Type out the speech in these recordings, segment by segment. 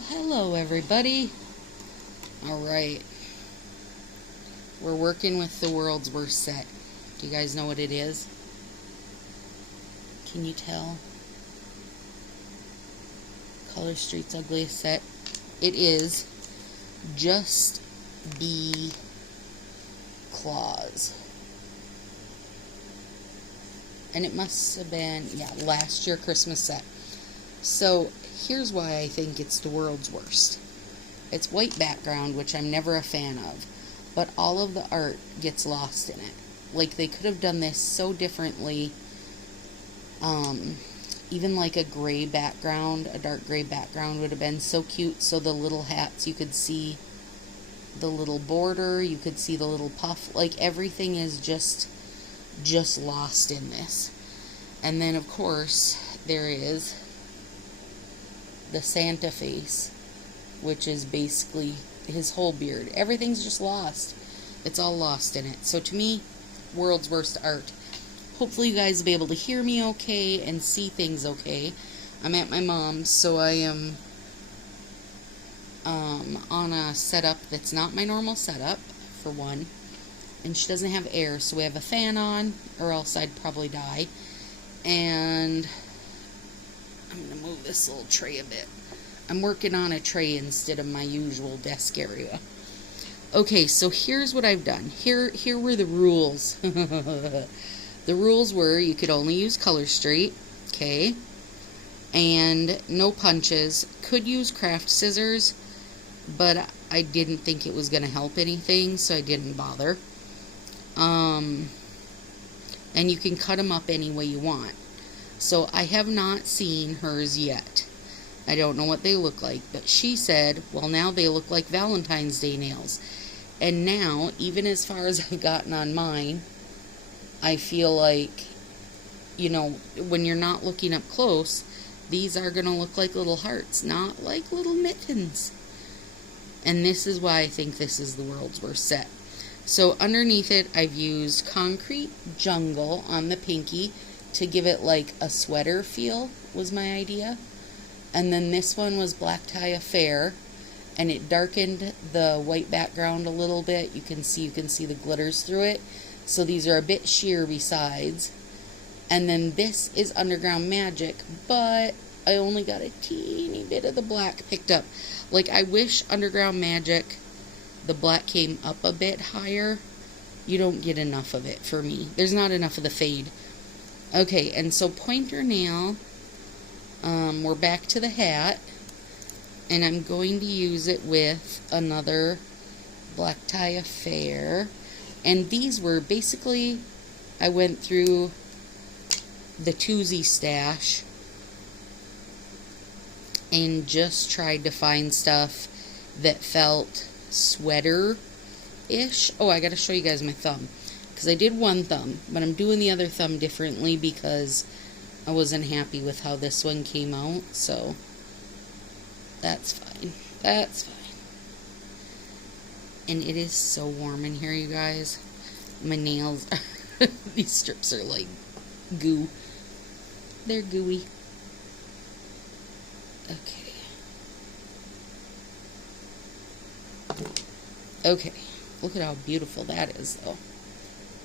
Well, hello everybody. Alright. We're working with the world's worst set. Do you guys know what it is? Can you tell? Color Street's ugliest set. It is Just Be Claws. And it must have been, yeah, last year Christmas set. So, here's why I think it's the world's worst. It's white background, which I'm never a fan of, but all of the art gets lost in it. Like, they could have done this so differently. Even like a gray background, a dark gray background would have been so cute. So the little hats, you could see the little border, you could see the little puff. Like, everything is just lost in this. And then, of course, there is the Santa face, which is basically his whole beard. Everything's just lost. It's all lost in it. So to me, world's worst art. Hopefully you guys will be able to hear me okay and see things okay. I'm at my mom's, so I am on a setup that's not my normal setup, for one. And she doesn't have air, so we have a fan on, or else I'd probably die. And I'm going to move this little tray a bit. I'm working on a tray instead of my usual desk area. Okay, so here's what I've done. Here were the rules. The rules were you could only use Color Street, okay, and no punches. Could use craft scissors, but I didn't think it was going to help anything, so I didn't bother. And you can cut them up any way you want. So I have not seen hers yet. I don't know what they look like, but she said, well, now they look like Valentine's Day nails. And now, even as far as I've gotten on mine, I feel like, you know, when you're not looking up close, these are going to look like little hearts, not like little mittens. And this is why I think this is the world's worst set. So underneath it, I've used Concrete Jungle on the pinky to give it like a sweater feel, was my idea. And then this one was Black Tie Affair, and it darkened the white background a little bit. You can see the glitters through it. So these are a bit sheer besides. And then this is Underground Magic, but I only got a teeny bit of the black picked up. Like, I wish Underground Magic, the black came up a bit higher. You don't get enough of it for me. There's not enough of the fade. Okay, and so pointer nail, we're back to the hat, and I'm going to use it with another Black Tie Affair. And these were basically, I went through the Toozy stash and just tried to find stuff that felt sweater-ish. Oh, I gotta show you guys my thumb, because I did one thumb, but I'm doing the other thumb differently because I wasn't happy with how this one came out, so that's fine. That's fine. And it is so warm in here, you guys. My nails, these strips are like goo. They're gooey. Okay. Okay. Look at how beautiful that is, though.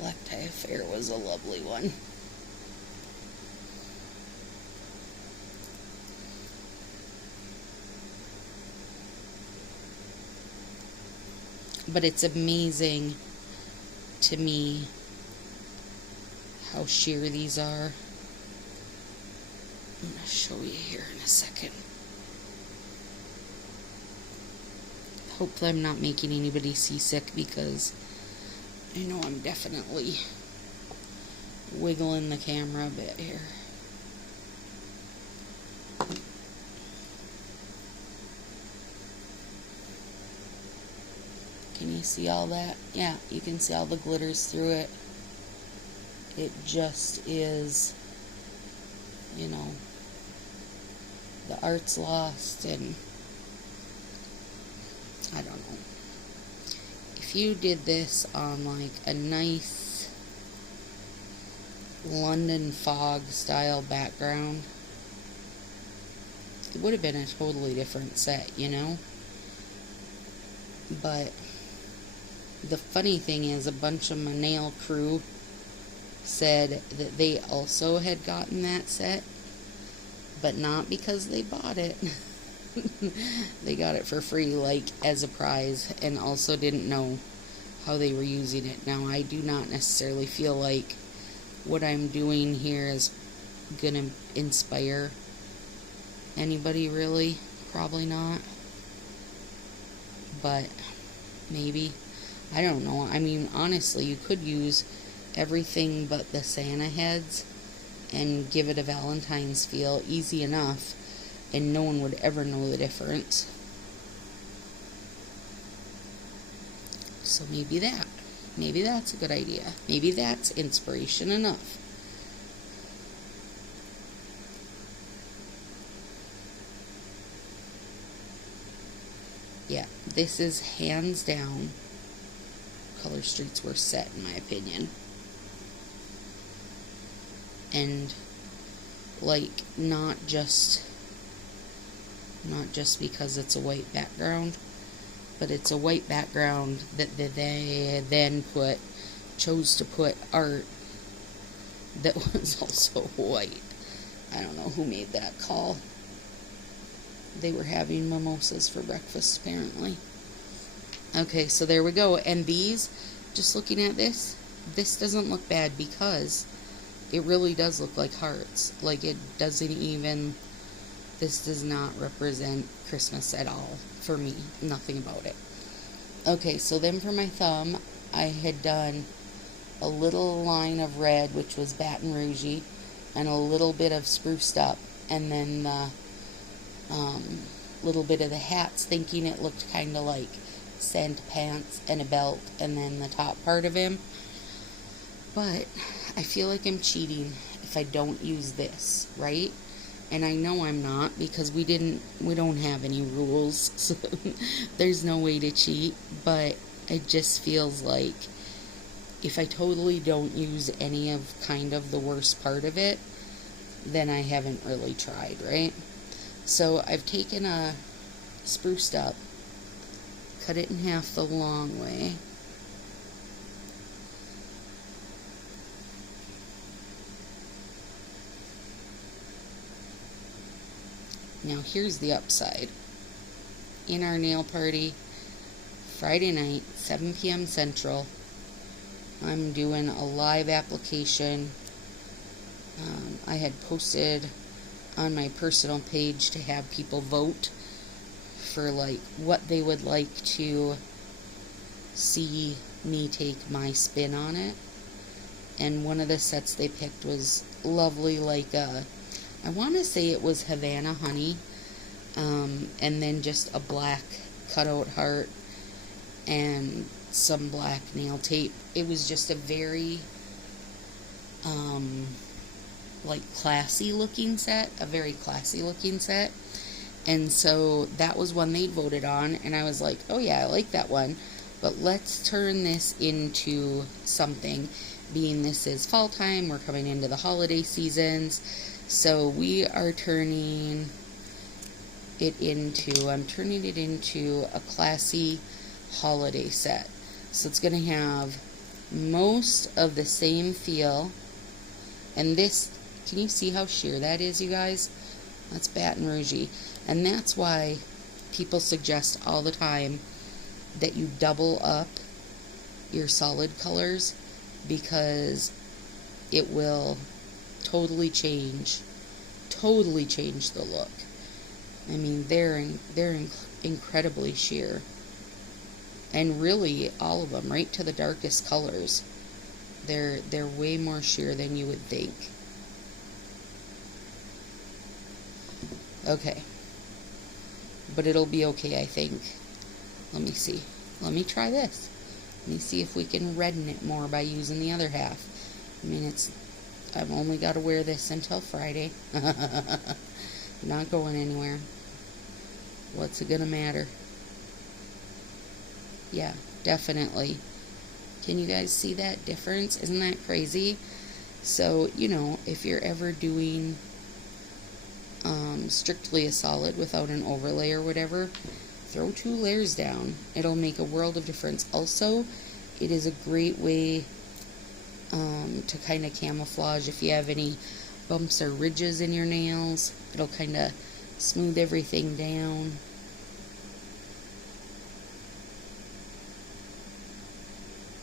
Black Tie Affair was a lovely one. But it's amazing to me how sheer these are. I'm going to show you here in a second. Hopefully I'm not making anybody seasick, because I know I'm definitely wiggling the camera a bit here. Can you see all that? Yeah, you can see all the glitters through it. It just is, you know, the art's lost, and I don't know. If you did this on like a nice London fog style background, would have been a totally different set, you know? But the funny thing is, a bunch of my nail crew said that they also had gotten that set, but not because they bought it. They got it for free, like, as a prize, and also didn't know how they were using it. Now, I do not necessarily feel like what I'm doing here is gonna inspire anybody, really. Probably not. But maybe. I don't know. I mean, honestly, you could use everything but the Santa heads and give it a Valentine's feel easy enough, and no one would ever know the difference. So maybe that's a good idea. Maybe that's inspiration enough. Yeah, this is hands down Color Street's worst set, in my opinion. And, like, not just because it's a white background, but it's a white background that they then chose to put art that was also white. I don't know who made that call. They were having mimosas for breakfast, apparently. Okay, so there we go. And these, just looking at this doesn't look bad because it really does look like hearts. Like, it doesn't even, this does not represent Christmas at all for me. Nothing about it. Okay, so then for my thumb, I had done a little line of red, which was Baton Rouge-y, and a little bit of spruced up, and then the little bit of the hats, thinking it looked kind of like Santa pants and a belt, and then the top part of him. But I feel like I'm cheating if I don't use this, right? And I know I'm not, because we don't have any rules, so there's no way to cheat. But it just feels like if I totally don't use any of kind of the worst part of it, then I haven't really tried, right? So I've taken a spruced up, cut it in half the long way, now here's the upside. In our nail party, Friday night, 7 p.m. Central, I'm doing a live application. I had posted on my personal page to have people vote for, like, what they would like to see me take my spin on it. And one of the sets they picked was lovely, like I want to say it was Havana Honey, and then just a black cutout heart and some black nail tape. It was just a very like classy looking set, and so that was one they voted on, and I was like, oh yeah, I like that one, but let's turn this into something, being this is fall time, we're coming into the holiday seasons, so we are turning it into, I'm turning it into a classy holiday set. So it's going to have most of the same feel, and this, can you see how sheer that is, you guys? That's Baton Rouge-y. And that's why people suggest all the time that you double up your solid colors, because it will totally change the look. I mean, they're incredibly sheer. And really, all of them, right to the darkest colors, they're way more sheer than you would think. Okay. But it'll be okay, I think. Let me see. Let me try this. Let me see if we can redden it more by using the other half. I mean, I've only got to wear this until Friday. Not going anywhere. What's it gonna matter? Yeah, definitely. Can you guys see that difference? Isn't that crazy? So, you know, if you're ever doing strictly a solid without an overlay or whatever, throw 2 layers down. It'll make a world of difference. Also, it is a great way to kind of camouflage if you have any bumps or ridges in your nails. It'll kind of smooth everything down.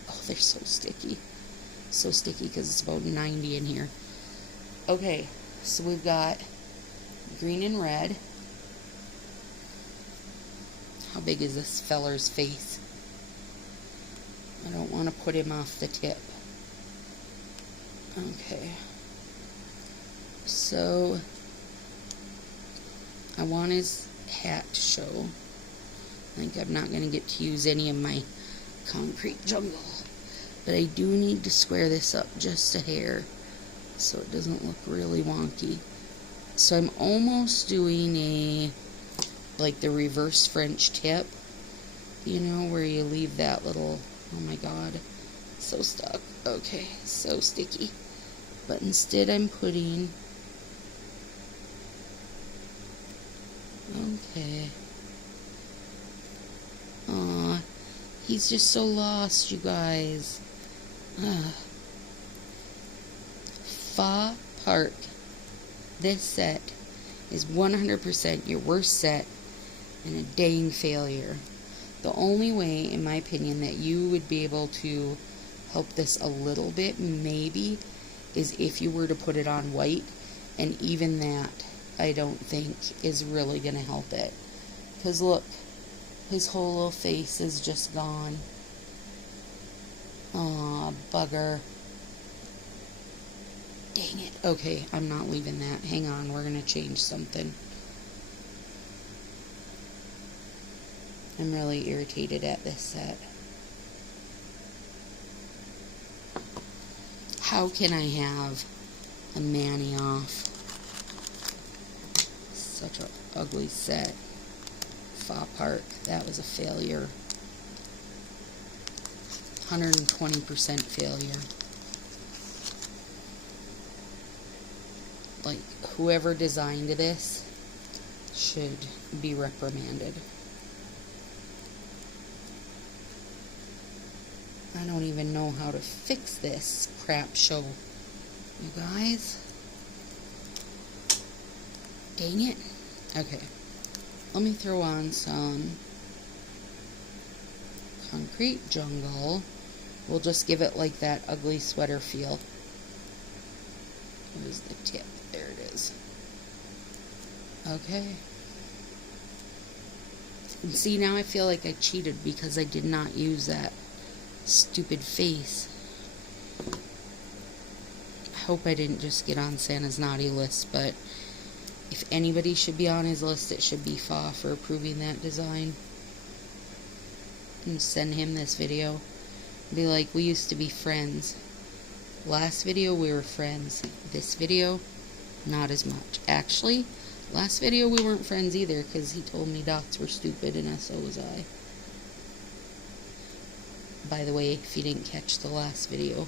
Oh, they're so sticky. So sticky because it's about 90 in here. Okay, so we've got green and red. How big is this feller's face? I don't want to put him off the tip. Okay. So, I want his hat to show. I think I'm not going to get to use any of my concrete jungle. But I do need to square this up just a hair so it doesn't look really wonky. So I'm almost doing like the reverse French tip, you know, where you leave that little, oh my god, so stuck. Okay, so sticky. But instead I'm putting, okay. Aw, he's just so lost, you guys. Fa Park. This set is 100% your worst set and a dang failure. The only way, in my opinion, that you would be able to help this a little bit, maybe, is if you were to put it on white, and even that, I don't think, is really going to help it. Because look, his whole little face is just gone. Aw, bugger. Dang it. Okay, I'm not leaving that. Hang on, we're going to change something. I'm really irritated at this set. How can I have a Manny off? Such an ugly set. Fa Park. That was a failure. 120% failure. Like, whoever designed this should be reprimanded. I don't even know how to fix this crap show, you guys. Dang it. Okay. Let me throw on some concrete jungle. We'll just give it like that ugly sweater feel. Where's the tip? There it is. Okay. And see, now I feel like I cheated because I did not use that stupid face. I hope I didn't just get on Santa's naughty list, but if anybody should be on his list, it should be Fa for approving that design. And send him this video. Be like, we used to be friends. Last video, we were friends. This video, not as much. Actually, last video, we weren't friends either, because he told me dots were stupid, and so was I. By the way, if you didn't catch the last video,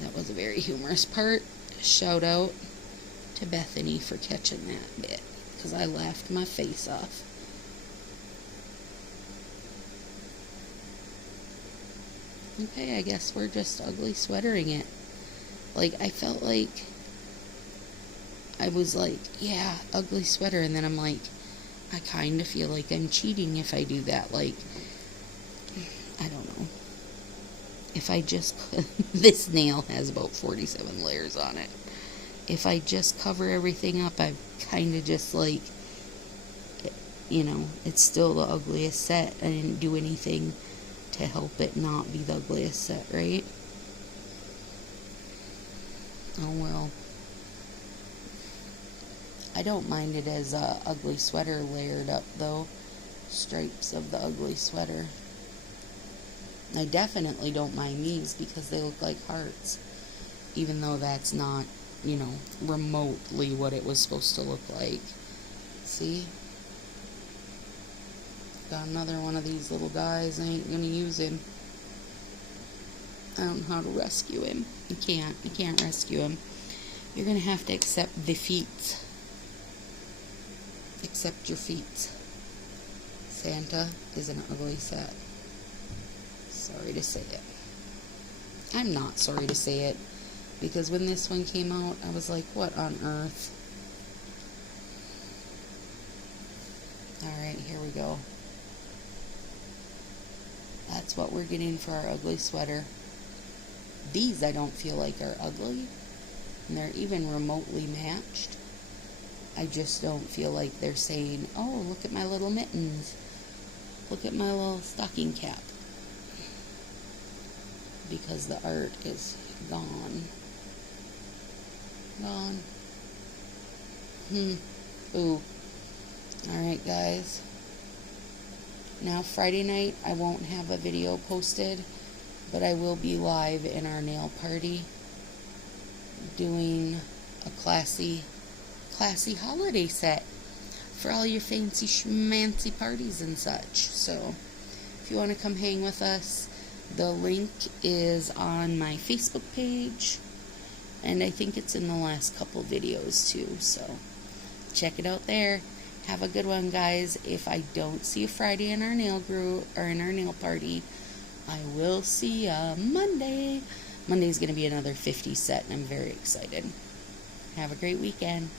that was a very humorous part. Shout out to Bethany for catching that bit, because I laughed my face off. Okay, I guess we're just ugly sweatering it. Like, I felt like I was like, yeah, ugly sweater, and then I'm like, I kind of feel like I'm cheating if I do that. Like, I don't know. If I just, this nail has about 47 layers on it. If I just cover everything up, I kind of just like, you know, it's still the ugliest set. I didn't do anything to help it not be the ugliest set, right? Oh well. I don't mind it as a ugly sweater layered up though. Stripes of the ugly sweater. I definitely don't mind these because they look like hearts. Even though that's not, you know, remotely what it was supposed to look like. See? Got another one of these little guys. I ain't gonna use him. I don't know how to rescue him. You can't. You can't rescue him. You're gonna have to accept defeat. except your feet. Santa is an ugly set. Sorry to say it. I'm not sorry to say it, because when this one came out, I was like, what on earth? Alright, here we go. That's what we're getting for our ugly sweater. These I don't feel like are ugly, and they're even remotely matched. I just don't feel like they're saying, oh, look at my little mittens. Look at my little stocking cap. Because the art is gone. Gone. Ooh. Alright, guys. Now, Friday night, I won't have a video posted, but I will be live in our nail party doing a classy holiday set for all your fancy schmancy parties and such. So, if you want to come hang with us, the link is on my Facebook page, and I think it's in the last couple videos too, so check it out there. Have a good one, guys. If I don't see you Friday in our nail group or in our nail party, I will see you Monday. Monday's going to be another 50 set, and I'm very excited. Have a great weekend.